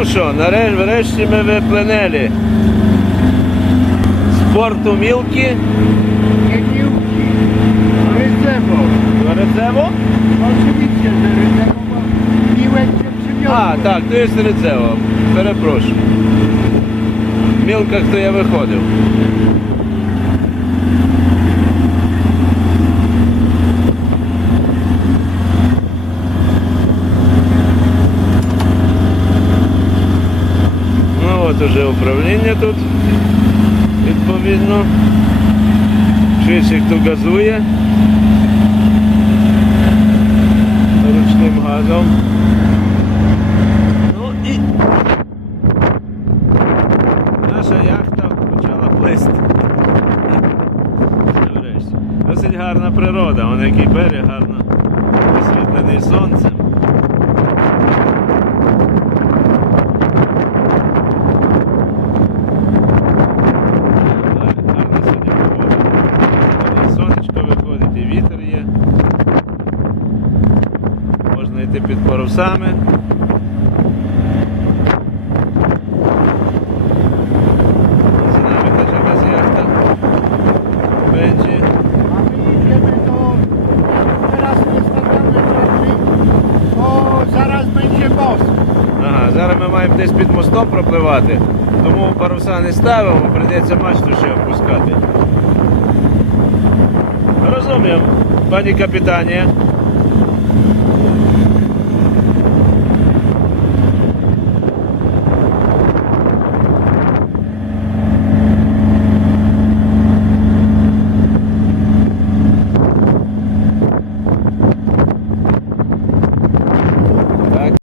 Ну що, нарешті ми виплинили з порту Мілки Рецево. Рецево. Się przywiozło. А, так, то є Рецево. Перепрошую. Мілка, хто я виходив. Уже управління тут, відповідно. Чується, хто газує. Ручним газом. Ну і наша яхта почала плисти. Досить гарна природа, вон який берег гарно освітлений сонцем. Зараз ми маємо десь під мостом пропливати, тому паруса не ставимо, прийдеться мачту ще опускати. Розумію, пані капітані.